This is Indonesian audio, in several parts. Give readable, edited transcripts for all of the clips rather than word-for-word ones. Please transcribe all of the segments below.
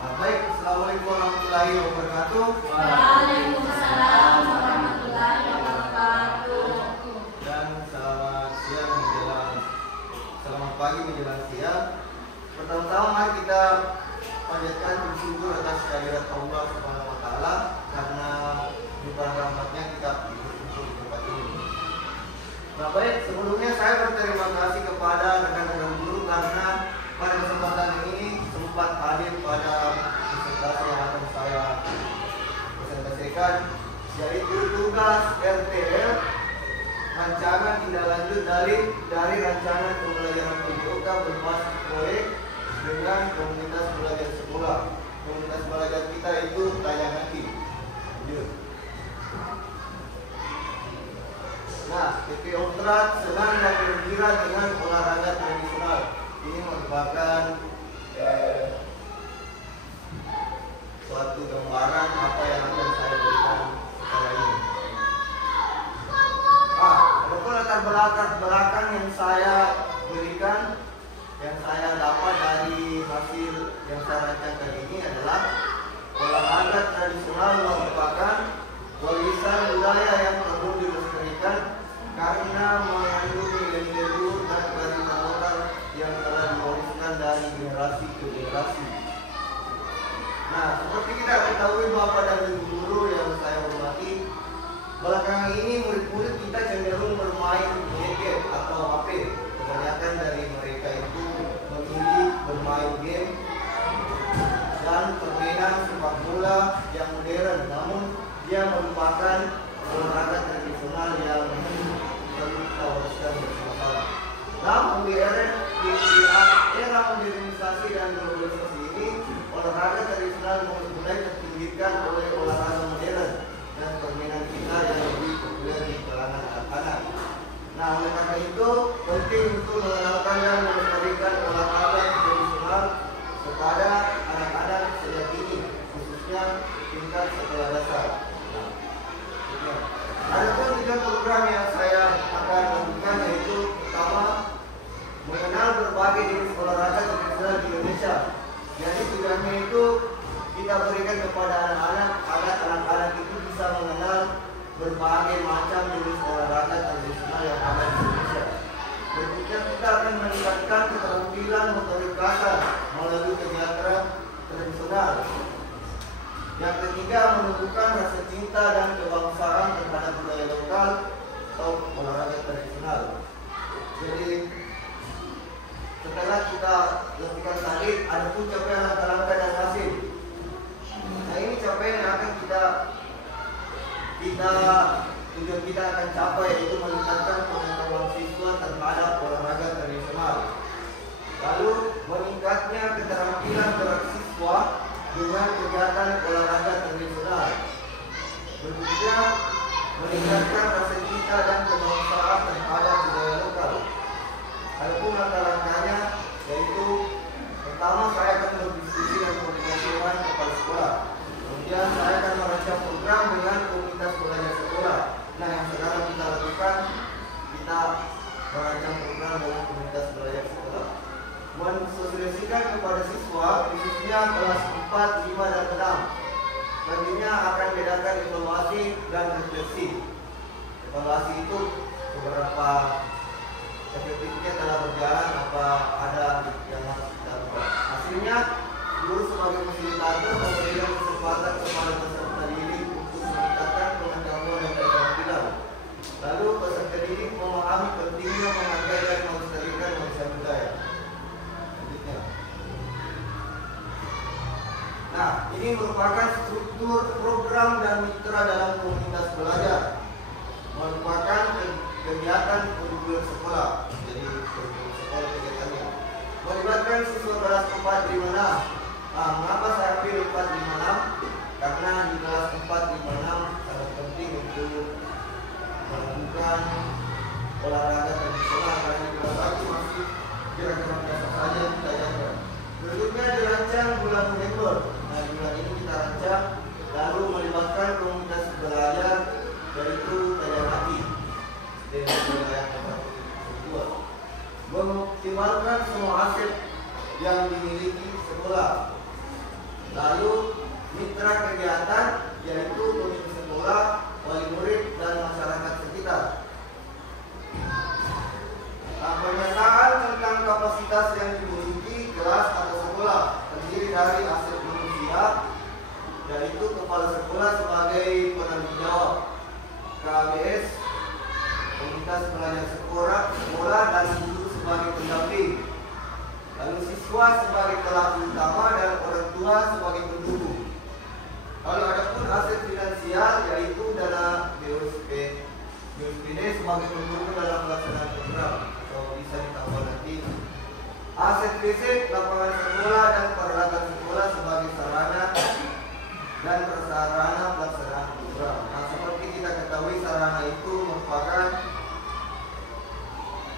Baik, Assalamualaikum warahmatullahi wabarakatuh. Waalaikumsalam warahmatullahi wabarakatuh. Dan selamat siang menjelang selamat pagi menjelang siang. Pertama-tama mari kita panjatkan bersyukur atas kehadirat Allah Subhanahu wa taala karena limpahan rahmatnya kita berkumpul di tempat ini. Nah, baik, sebelumnya saya berterima kasih kepada rekan-rekan guru karena pada kesempatan ini sempat hadir pada presentasi yang akan saya presentasikan, yaitu tugas RTL rancangan tindak lanjut dari rancangan pembelajaran PJOK berbasis proyek dengan komunitas belajar sekolah. Komunitas belajar kita itu Tayanganti. Nah, PP Outrat senang dan gembira dengan olahraga tradisional. Ini merupakan suatu gambaran apa yang akan saya berikan setelah ini. Adapun latar belakang yang saya berikan, yang saya dapat dari hasil yang saya rancangkan ini adalah olahraga tradisional merupakan warisan budaya yang perlu dilestarikan karena mengandung nilai-nilai luhur dan kearifan lokal yang telah diwariskan dari generasi ke generasi. Nah, seperti kita ketahui Bapak dan Ibu guru yang saya hormati, belakangan ini murid-murid kita cenderung bermain gadget atau HP. Kebanyakan dari mereka itu memilih bermain game dan permainan sepak bola yang modern, namun dia merupakan olahraga tradisional yang perlu kita wariskan bersama-sama. Namun di era modernisasi dan globalisasi ini, olahraga tradisional mulai terpinggirkan oleh olahraga modern dan permainan kita yang lebih populer di kalangan anak-anak. Nah, oleh karena itu penting untuk mengenalkan dan melestarikan olahraga tradisional kepada anak-anak sejak dini, khususnya tingkat sekolah dasar. Ada pun 3 program yang saya akan lakukan, yaitu pertama, mengenal berbagai jenis olahraga tradisional di Indonesia. Jadi tujuannya itu kita berikan kepada anak-anak agar anak-anak itu bisa mengenal berbagai macam jenis olahraga tradisional yang ada di Indonesia. Berikutnya kita akan meningkatkan keterampilan motorik kasar melalui kegiatan tradisional. Yang ketiga, menumbuhkan rasa cinta dan kebangsaan terhadap budaya lokal atau olahraga tradisional. Jadi setelah kita lakukan tadi, ada pun capaian langkah-langkah dan hasil. Nah, ini capaian yang akan tujuan kita akan capai, yaitu meningkatkan pengetahuan siswa terhadap olahraga tradisional. Lalu meningkatnya keterampilan gerak siswa dengan kegiatan olahraga tradisional. Berikutnya meningkatkan rasa cinta dan kebangsaan terhadap budaya lokal. Adapun langkah-langkahnya, yaitu pertama saya akan berdiskusi dan komunikasi dengan kepala sekolah. Kemudian saya akan merancang program dengan komunitas belajar sekolah. Nah, yang sekarang kita lakukan, kita merancang program dengan komunitas belajar sekolah, mensosialisasikan kepada siswa khususnya kelas 4, 5, dan 6. Selanjutnya akan diadakan evaluasi dan refleksi. Evaluasi itu beberapa efektifnya telah berjalan, apa ada yang harus kita ubah. Hasilnya, guru sebagai fasilitator memberikan kesempatan kepada peserta didik untuk meningkatkan pengetahuan dan keterampilan. Lalu peserta didik memahami pentingnya menghargai dan melestarikan warisan budaya. Selanjutnya, nah, ini merupakan struktur program dan mitra dalam komunitas belajar. Merupakan kegiatan kurikulum sekolah. Jadi kurikulum sekolah kegiatannya melibatkan siswa kelas 4, 5, 6. Mengapa saya pilih 4, 5, 6? Karena di kelas 4, 5, 6 sangat penting untuk melakukan olahraga tradisional, karena di kelas 1 masih kira-kira biasa saja yang kita ajarkan. Berikutnya dirancang bulan November. Nah, di bulan ini kita rancang lalu melibatkan komunitas belajar, yaitu Tayanganti dengan wilayah kedua, mengoptimalkan semua aset yang dimiliki sekolah. Lalu mitra kegiatan yaitu pemimpin sekolah, wali murid, dan masyarakat sekitar. Pernyataan tentang kapasitas yang dimiliki kelas atau sekolah terdiri dari aset manusia, yaitu kepala sekolah sebagai penanggung jawab, KBS, komunitas pelajar sekolah dan guru sebagai pendamping, lalu siswa sebagai pelaku utama dan orang tua sebagai pendukung. Lalu adapun aset finansial yaitu dana BOSPD sebagai pendukung dalam pelaksanaan program, atau bisa ditambah nanti. Aset fisik, lapangan sekolah dan peralatan sekolah sebagai sarana dan prasarana pelaksanaan program. Nah, seperti kita ketahui, sarana itu merupakan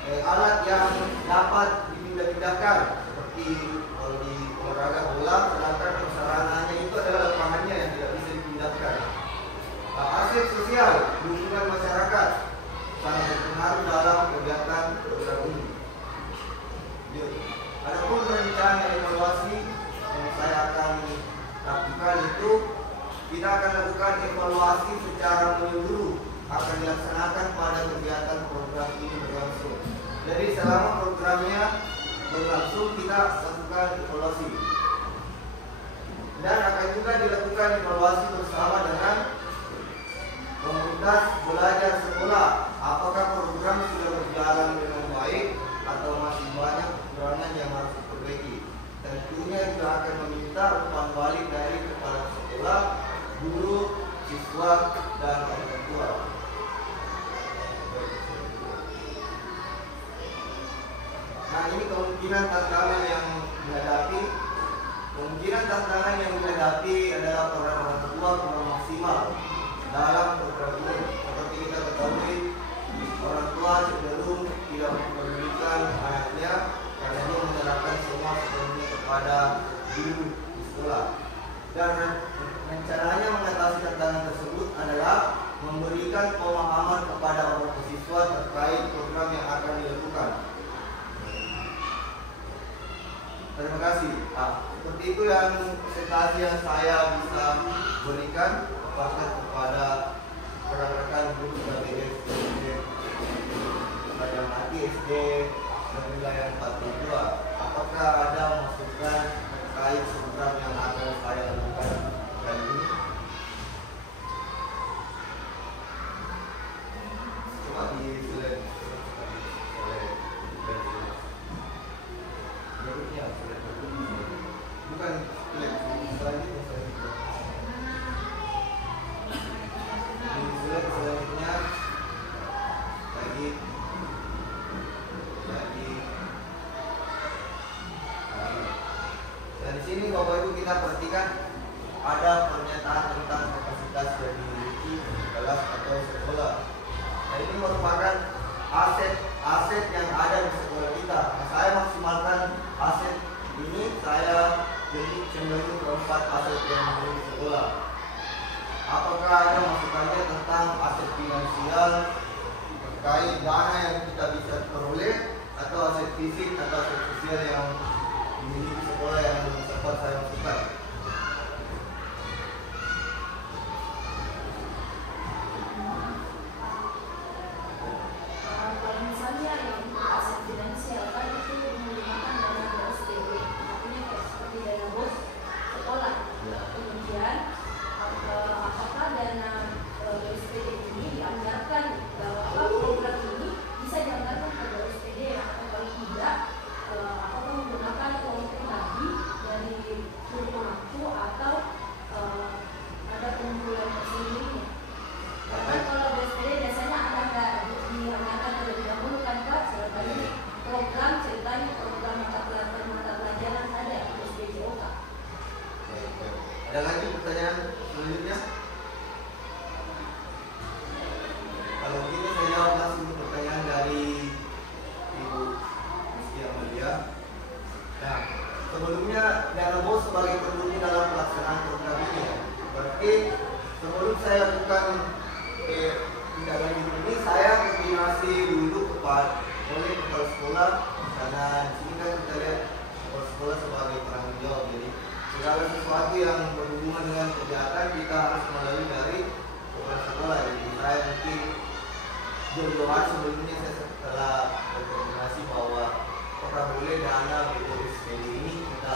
alat yang dapat dipindah-pindahkan, seperti kalau di olahraga bola, sedangkan prasarananya itu adalah lapangannya yang tidak bisa dipindahkan. Aset sosial, dukungan masyarakat sangat berpengaruh dalam kegiatan program ini. Adapun rencana evaluasi yang saya akan lakukan itu, kita akan lakukan evaluasi secara menyeluruh, akan dilaksanakan pada kegiatan program ini berlangsung. Jadi selama programnya berlangsung kita lakukan evaluasi, dan akan juga dilakukan evaluasi bersama dengan komunitas belajar sekolah. Apakah program sudah berjalan dengan baik atau masih banyak kekurangan yang harus diperbaiki. Tentunya juga akan meminta umpan balik dari kepala sekolah, guru, siswa, dan orang tua. Nah, ini kemungkinan tantangan yang dihadapi. Kemungkinan tantangan yang dihadapi adalah peran orang tua kurang maksimal dalam program ini. Seperti kita ketahui, orang tua cenderung tidak mempedulikan anaknya karena dia menyerahkan semua sepenuhnya kepada guru di sekolah. Dan rencananya mengatasi tantangan tersebut adalah memberikan pemahaman kepada orang tua siswa terkait program yang akan dilakukan. Terima kasih. Seperti itu yang presentasi yang saya bisa berikan kepada rekan-rekan guru dari SD Raja Mati SD Negeri Layan 42. Apakah ada masukan terkait program yang akan saya lakukan kali ini? Coba di slide berikutnya, bukan slide selanjutnya. Selanjutnya lagi dan di sini Bapak Ibu kita perhatikan ada pernyataan tentang kapasitas yang dimiliki kelas atau sekolah. Nah, ini merupakan aset yang ada di sekolah kita. Nah, saya maksimalkan aset ini, saya jadi cenderung ke 4 aset yang dimiliki sekolah. Apakah ada masukannya tentang aset finansial terkait dana yang kita bisa peroleh, atau aset fisik atau aset sosial yang dimiliki sekolah yang belum sempat saya masukkan? Kalau misalnya yang aset finansial kan itu menggunakan dana BOSPD, artinya kayak seperti dana bos sekolah. Kemudian apakah dana BOSPD ini dianggarkan, apa program ini bisa dianggarkan ke BOSPD, atau kalau tidak apakah menggunakan uang pribadi dari guru pemangku atau ada pengumpulan tersendirinya? Karena kalau BOSPD biasanya ada nggak dianggarkan terlebih dahulu kan Kak, sebagai program ceritanya program mata pelajaran saja BOSPD Kak. Ada lagi pertanyaan selanjutnya? Kalau begini saya jawab langsung ke pertanyaan dari Ibu Rizky Amalia. Nah, sebelumnya dana BOS sebagai pendukung dalam pelaksanaan program ini. Berarti sebelum saya lakukan tindak lanjut ini, saya koordinasi dulu oleh kepala sekolah, karena di sini kan kita lihat kepala sekolah sebagai penanggung jawab. Jadi segala sesuatu yang berhubungan dengan kejahatan kita harus melalui dari kepala sekolah. Jadi saya mungkin jauh-jauh sebelumnya saya telah berkoordinasi bahwa apakah boleh dana BPS ini kita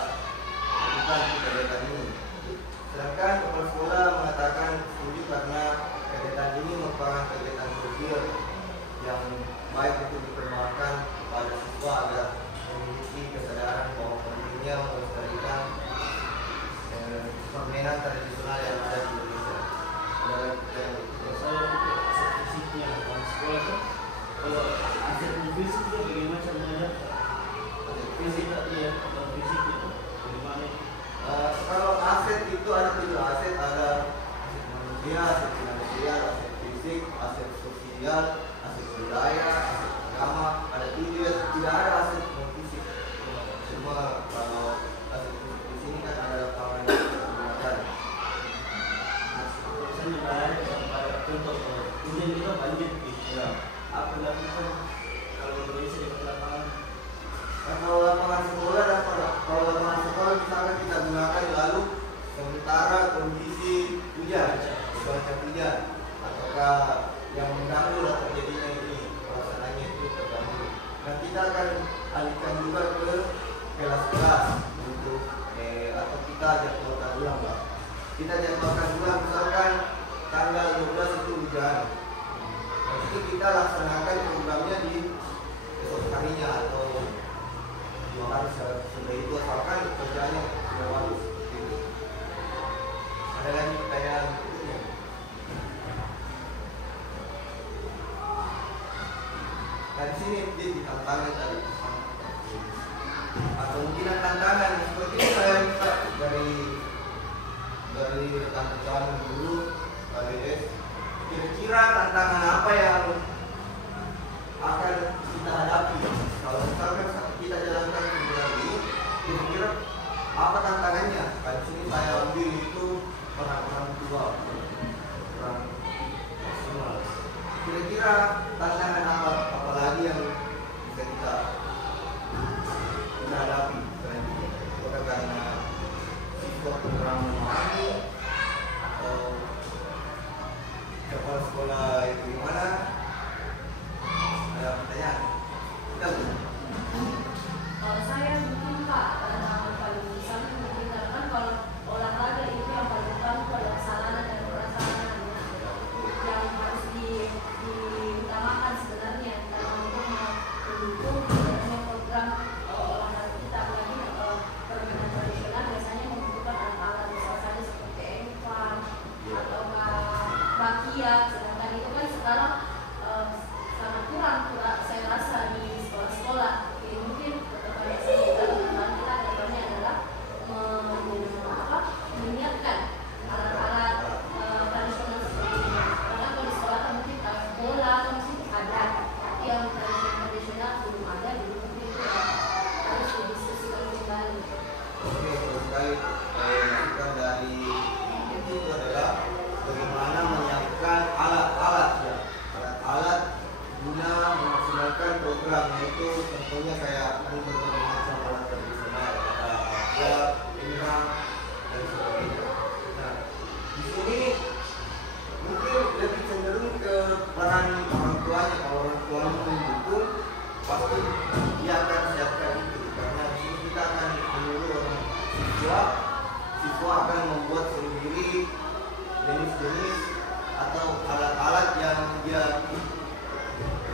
lakukan kegiatan ini. Sedangkan kepala sekolah mengatakan setuju karena kegiatan ini merupakan kegiatan sosial yang baik untuk diperkenalkan kepada siswa agar memiliki kesadaran bahwa pentingnya melestarikan permainan tradisional yang ada di Indonesia. Saya itu aset fisiknya kalau sekolah kan, kalau aset fisik itu bagaimana cara menghadapkan fisik tadi ya, kalau fisiknya itu bagaimana? Kalau aset itu ada 7 aset, ada aset manusia, aset finansial, aset fisik, aset sosial, aset budaya, aset agama. Ada 7, tidak ada aset non fisik. Cuma kalau aset fisik di sini kan ada lapangan yang digunakan. Misalnya ada contoh, kemudian kita banjir gitu ya. Apa dilakukan kalau Indonesia di lapangan? Kalau lapangan sekolah dan kalau lapangan sekolah misalkan kita gunakan lalu sementara kondisi hujan, cuaca hujan, ataukah yang mengganggu lah terjadinya ini pelaksanaannya itu terganggu. Nah kita akan alihkan juga ke kelas-kelas untuk atau kita jadwalkan ulang Pak. Kita jadwalkan ulang misalkan tanggal 12 itu hujan. Nah itu kita laksanakan programnya di besok harinya atau 2 hari sudah itu asalkan kerjanya sudah bagus gitu. Ada lagi pertanyaan berikutnya? Nah di sini dia ditantangan tadi atau mungkin tantangan seperti ini saya minta dari rekan-rekan guru KBS, kira-kira tantangan apa yang akan kita hadapi kalau misalkan kita jalankan program ini, kira-kira apa tantangannya? Di sini saya ambil itu orang-orang tua, orang maksimal. Kira-kira tantangan apa lagi yang bisa kita hadapi selanjutnya? Apakah karena siswa kurang memahami atau kepala sekolah itu gimana? Ada pertanyaan? Kita Kalau saya mungkin Pak, paling besar mungkin kan kalau olahraga itu yang paling utama adalah sarana dan prasarana yang harus diutamakan sebenarnya dalam untuk mendukung sebenarnya program olahraga kita, apalagi permainan tradisional biasanya membutuhkan alat-alat misalnya seperti empang atau rakiat, sedangkan itu kan sekarang sangat kurang saya rasa di sekolah-sekolah. Jadi mungkin teman kita kedepannya adalah menyiapkan alat-alat tradisional seperti ini. Karena kalau di sekolah kan mungkin bola mungkin ada, tapi yang tradisional belum ada. Jadi mungkin itu harus didiskusikan kembali. Oke, terkait masukan dari itu adalah bagaimana menyiapkan alat-alat alat-alat guna memaksimalkan program, yaitu tentunya kayak berbagai alat tradisional, ada pinang dan sebagainya. Nah, di sini mungkin lebih cenderung ke peran orang tuanya. Kalau orang tuanya mendukung, pasti dia akan siapkan itu. Karena di sini kita akan menyuruh orang siswa akan membuat sendiri jenis-jenis atau alat-alat yang dia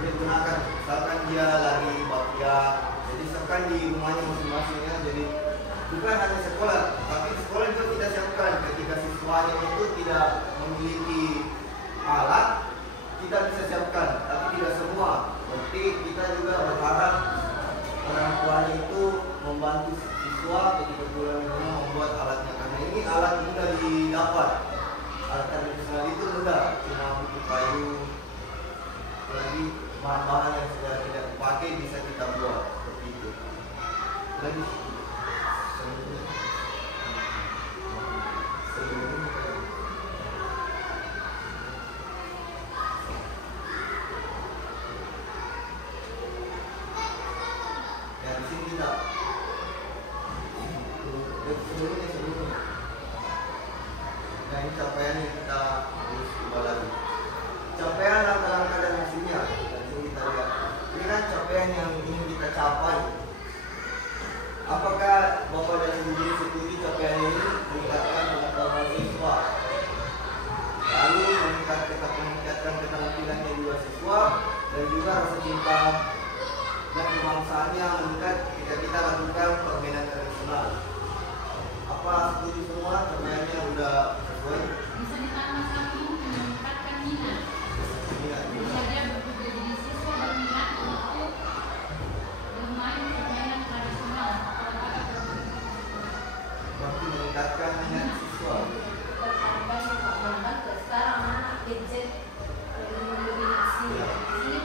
gunakan. Misalkan dia lari bakya, jadi misalkan di rumahnya masing-masing ya. Jadi bukan hanya sekolah, tapi sekolah juga kita siapkan ketika siswanya itu tidak memiliki alat, kita bisa siapkan, tapi tidak semua. Berarti kita juga berharap orang tuanya itu membantu siswa ketika pulang rumah membuat alatnya, karena ini alat mudah didapat. Alat tradisional itu mudah, cuma butuh kayu, lagi bahan-bahan yang sudah tidak dipakai bisa kita buat seperti itu. Lagi ya di sini kita sebelumnya Nah ini capaian yang kita harus coba lagi. Capaian langkah-langkah dan hasilnya. Nanti kita lihat. Ini kan capaian yang ingin kita capai. Apakah Bapak dan Ibu guru setuju capaian ini meningkatkan pengetahuan siswa, lalu meningkatkan keterampilannya juga siswa, dan juga rasa cinta dan kebangsaannya meningkat ketika kita lakukan permainan tradisional. Apa setuju semua? Capaiannya udah sesuai? Bisa ditambah satu meningkatkan minat. Bisa dia jadi siswa berminat untuk bermain permainan tradisional. Berarti meningkatkan minat siswa. Sekarang anak gadget mendominasi. Ini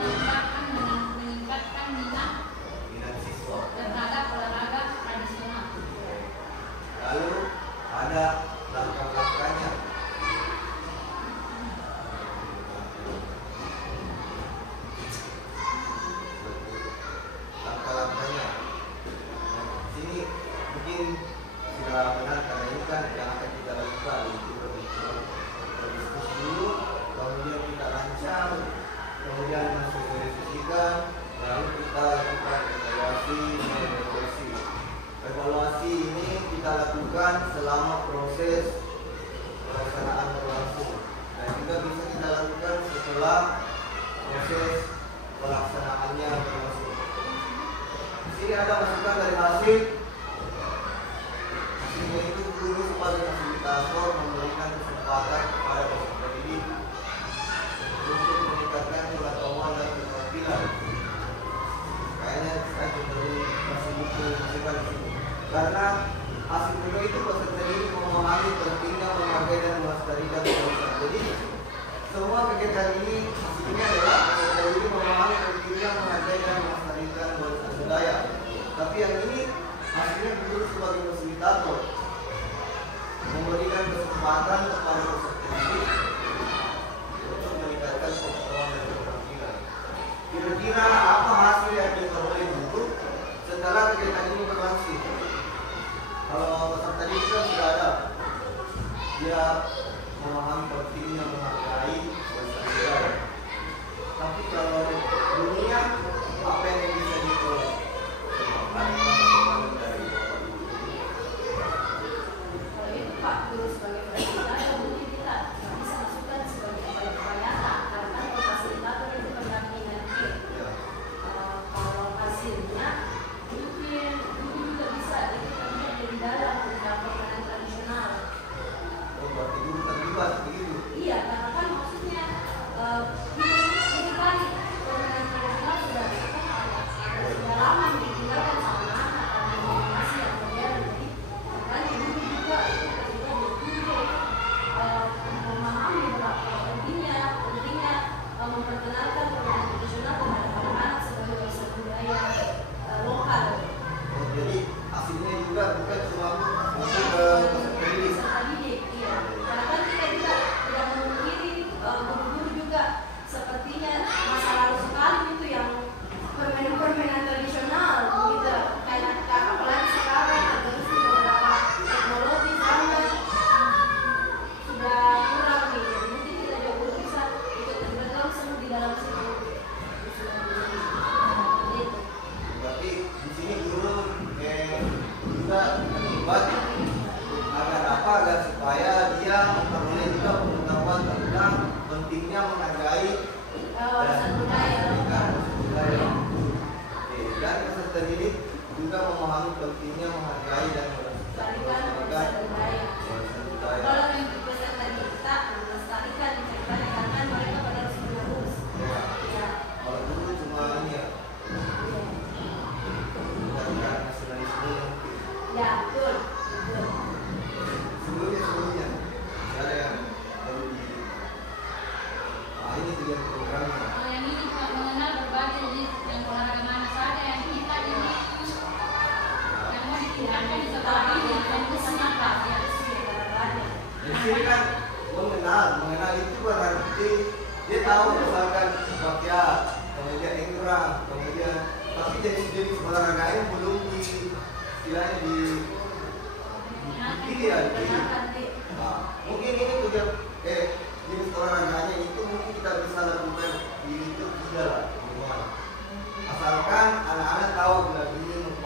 meningkatkan minat Siswa. terhadap olahraga tradisional. Lalu ada langkah-langkahnya. Langkah-langkahnya. Nah, sini mungkin sudah benar karena ini kan yang akan kita lakukan itu berdiskusi dulu, kemudian kita rancang, kemudian masuk verifikasikan, lalu kita lakukan evaluasi dan evaluasi. Evaluasi ini kita lakukan selama proses pelaksanaan berlangsung, dan juga bisa kita lakukan setelah proses pelaksanaannya berlangsung. Di sini ada masukan dari hasil. Hasilnya itu guru sebagai fasilitator memberikan kesempatan kepada peserta didik untuk meningkatkan pengetahuan dan keterampilan. Kayaknya saya perlu kasih buku masukan di sini. Karena hasil kedua itu peserta didik memahami pentingnya memakai dan melestarikan budaya. Jadi semua kegiatan ini hasilnya adalah peserta didik memahami pentingnya menghargai dan melestarikan budaya. Tapi yang ini hasilnya guru sebagai fasilitator memberikan kesempatan kepada peserta didik untuk meningkatkan pengetahuan dan keterampilan. Kira-kira apa hasil yang diperoleh guru setelah kegiatan ini berlangsung? Kalau peserta didik kan sudah ada, dia memahami pentingnya menghargai budaya. Tapi kalau dunia apa yang bisa diperoleh? Kalau itu Pak Guru sebagai fasilitator mungkin kita bisa masukkan sebagai upaya nyata karena kan kalau fasilitator itu pendampingan tim. Kalau hasilnya mungkin guru juga bisa itu terlihat dari dalam tentang permainan tradisional. Oh, berarti guru terlibat begitu? Iya, karena kan maksudnya ini kan permainan tradisional sudah lama ditinggalkan sama anak karena dominasi yang modern. Jadi makanya guru juga itu ketika berpikir memahami berapa pentingnya memperkenalkan permainan tradisional kepada anak-anak sebagai warisan budaya lokal. Oh, jadi hasilnya juga bukan cuma untuk peserta didik. Peserta didik, iya. Karena kan kita juga tidak memungkiri guru-guru juga sepertinya masa lalu sekali itu yang permainan tradisional gitu. Kayak apalagi sekarang ada beberapa teknologi zaman sudah kurang nih. Jadi mungkin kita juga bisa ikut terlibat langsung di dalam situ. Gitu. Berarti di sini guru juga terlibat agar supaya dia memperoleh juga pengetahuan tentang pentingnya menghargai Warisan budaya lokal. Dan peserta didik juga memahami pentingnya menghargai dan Melestarikan warisan budaya. warisan budaya. Kalau untuk peserta didik kita melestarikan ceritanya karena kan mereka penerus menerus. Ya. Kalau dulu cuma ini ya, bukan nasionalisme yang Ya, betul. sebelumnya ada yang perlu di ini juga programnya. Kalau yang ini Pak mengenal berbagai jenis yang olahraga mana saja yang kita ini yang mau ditingkatkan di sekolah ini dan kesempatan ya. Di sini kan mengenal itu berarti dia tahu misalkan rakyat, kemudian ingkrang, kemudian tapi jenis olahraga yang belum istilahnya di ya. Nah, mungkin ini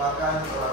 merupakan salah